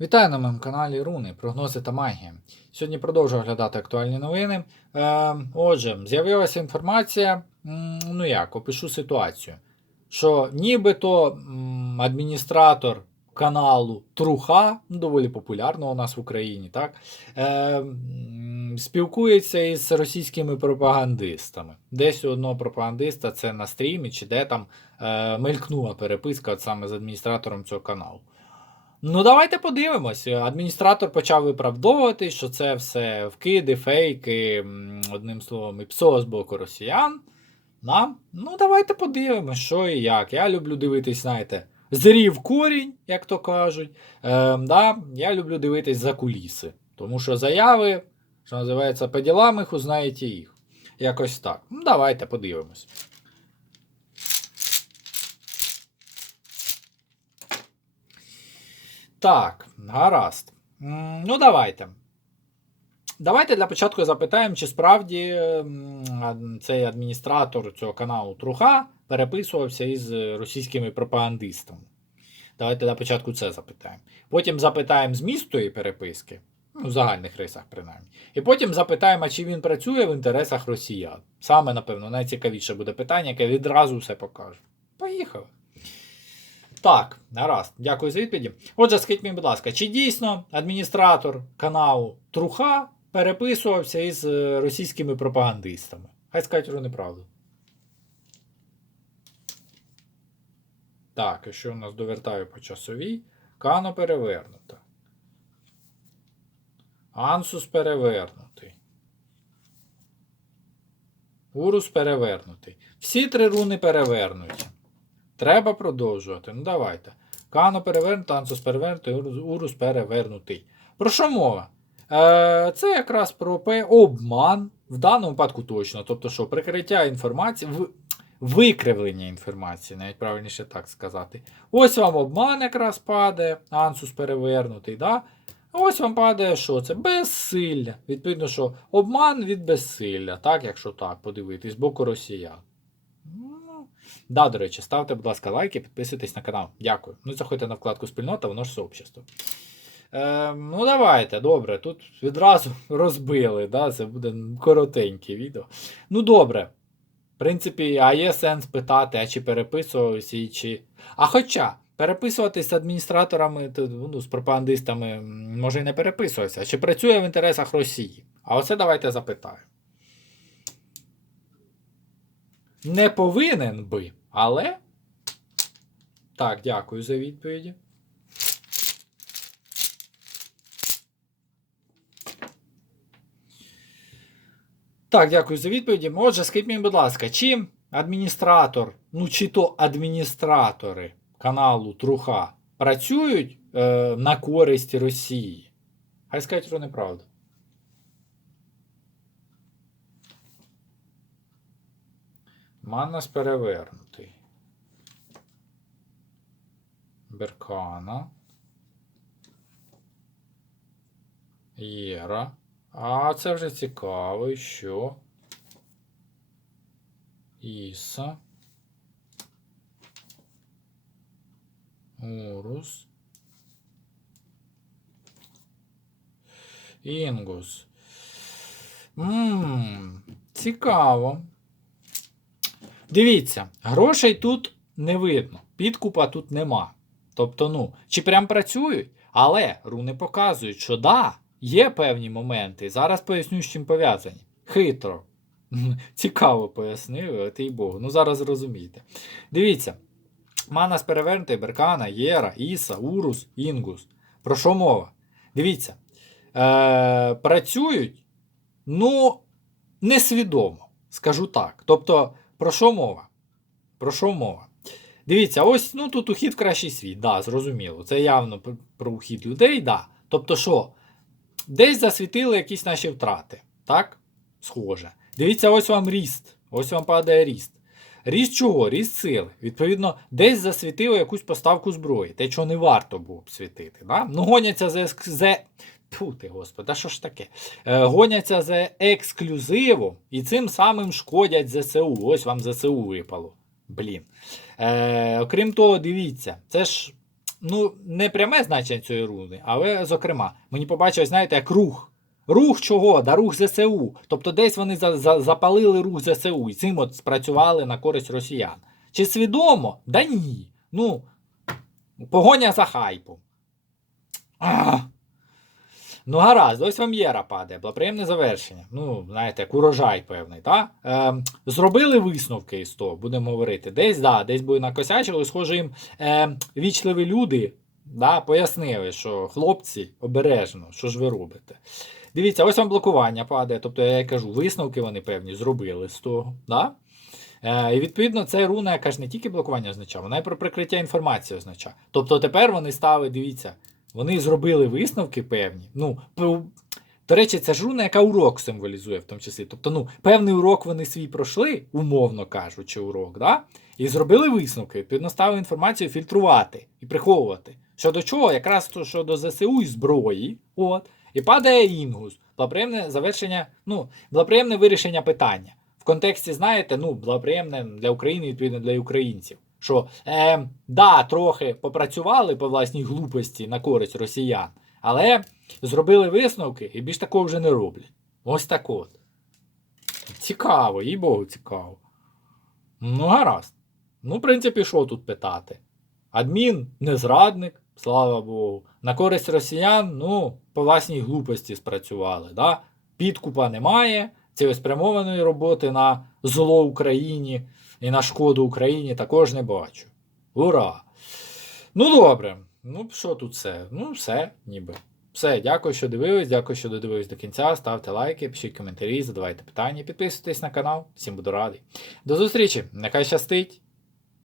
Вітаю на моєму каналі Руни, прогнози та магія. Сьогодні продовжую оглядати актуальні новини. Е, отже, з'явилася інформація. Ну як, опишу ситуацію. Що нібито адміністратор каналу Труха, ну, доволі популярного у нас в Україні, так, е, спілкується із російськими пропагандистами. Десь у одного пропагандиста це на стрімі, чи де там е, мелькнула переписка от саме з адміністратором цього каналу. Ну, давайте подивимось. Адміністратор почав виправдовувати, що це все вкиди, фейки, одним словом, і псо з боку росіян. Да? Ну, давайте подивимось, що і як. Я люблю дивитись, знаєте, зрів корінь, як то кажуть. Е, да? Я люблю дивитись за куліси. Тому що заяви, що називається, по ділам їх узнаєте їх. Якось так. Ну, давайте подивимось. Так, гаразд. Ну, давайте. Давайте для початку запитаємо, чи справді цей адміністратор цього каналу Труха переписувався із російськими пропагандистами. Давайте для початку це запитаємо. Потім запитаємо зміст тої переписки, ну, в загальних рисах, принаймні. І потім запитаємо, чи він працює в інтересах росіян. Саме, напевно, найцікавіше буде питання, яке відразу все покаже. Поїхали. Так, гаразд, дякую за відповіді. Отже, скажіть мені, будь ласка, чи дійсно адміністратор каналу Труха переписувався із е, російськими пропагандистами? Хай скажуть про неправду. Так, і що у нас довертаю по часовій? Кано перевернута. Ансус перевернутий. Урус перевернутий. Всі три руни перевернуті. Треба продовжувати. Ну давайте. Кано перевернуто, Ансус перевернутий, Урус, перевернутий. Про що мова? Е, це якраз про обман, в даному випадку точно. Тобто, що прикриття інформації, викривлення інформації, навіть правильніше так сказати. Ось вам обман якраз падає, Ансус перевернутий. Да? Ось вам падає, що це? Безсилля. Відповідно, що обман від безсилля, так, якщо так подивитись, з боку росіян. Да, до речі, ставте, будь ласка, лайки, підписуйтесь на канал. Дякую. Ну, заходьте на вкладку спільнота, воно ж сообщество. Е, ну, давайте, добре. Тут відразу розбили, да? це буде коротеньке відео. Ну, добре. В принципі, а є сенс питати, а чи переписувався чи. А хоча, переписуватись з адміністраторами, ну, з пропагандистами, може і не переписуватися. Чи працює в інтересах Росії? А оце давайте запитаємо. Не повинен би, але. Так, дякую за відповіді. Так, дякую за відповіді. Отже, скажіть мені, будь ласка, чи адміністратор, ну чи то адміністратори каналу Труха працюють е, на користь Росії? Хай скажуть про неправду. Маннас перевернутий. Беркана. Єра. А це вже цікаво. Що? Іса. Урус. Інгус. Ммм, цікаво. Дивіться, грошей тут не видно, підкупа тут нема. Тобто, ну, чи прям працюють, але руни показують, що да, є певні моменти. Зараз поясню, з чим пов'язані. Хитро. Цікаво пояснив, ти й Богу. Ну зараз зрозумієте. Дивіться. Манас перевернутий, Беркана, Єра, Іса, Урус, Інгус. Про що мова? Дивіться. Е, працюють, ну, несвідомо, скажу так. Тобто, про що мова? Про що мова? Дивіться, ось ну тут ухід в кращий світ, да, зрозуміло. Це явно про ухід людей, да. Тобто, що? Десь засвітили якісь наші втрати. Так? Схоже. Дивіться, ось вам ріст. Ось вам падає ріст. Ріст чого? Ріст сили. Відповідно, десь засвітили якусь поставку зброї, те, чого не варто було б світити. Да? Ну, гоняться за, за... Тьфу ти, господи, а що ж таке? Е, гоняться за ексклюзивом і цим самим шкодять ЗСУ. Ось вам ЗСУ випало. Блін. Е, окрім того, дивіться, це ж ну, не пряме значення цієї руни, але зокрема, мені побачилось, знаєте, як рух. Рух чого? Да рух ЗСУ. Тобто десь вони за, за, запалили рух ЗСУ і цим от спрацювали на користь росіян. Чи свідомо? Да ні. Ну, погоня за хайпом. Ах. Ну, гаразд, ось вам єра падає, благоприємне завершення. Ну, знаєте, як урожай певний, так? Е, зробили висновки із того, будемо говорити. Десь, да, десь були накосячили, схоже, їм е, вічливі люди да, пояснили, що хлопці, обережно, що ж ви робите. Дивіться, ось вам блокування падає. Тобто, я кажу, висновки вони певні зробили з того. Да? Е, і відповідно, це руна, яка ж не тільки блокування означає, вона і про прикриття інформації означає. Тобто тепер вони стали, дивіться, вони зробили висновки певні. Ну, до речі, це ж руна, яка урок символізує в тому числі. Тобто, ну, певний урок вони свій пройшли, умовно кажучи, урок, да? і зробили висновки, відповідно, інформацію фільтрувати і приховувати. Щодо чого, якраз то щодо ЗСУ і зброї, от, і падає інгус. Благоприємне завершення, ну, благоприємне вирішення питання. В контексті, знаєте, ну, благоприємне для України, відповідно, для українців. Що, е, да, трохи попрацювали по власній глупості на користь росіян, але зробили висновки і більш такого вже не роблять. Ось так от. Цікаво, їй Богу, цікаво. Ну, гаразд. Ну, в принципі, що тут питати? Адмін не зрадник, слава Богу. На користь росіян, ну, по власній глупості спрацювали. Да? Підкупа немає, цілеспрямованої роботи на зло Україні і на шкоду Україні також не бачу. Ура! Ну, добре. Ну, що тут все? Ну, все, ніби. Все, дякую, що дивились, дякую, що додивились до кінця. Ставте лайки, пишіть коментарі, задавайте питання, підписуйтесь на канал. Всім буду радий. До зустрічі! Нехай щастить!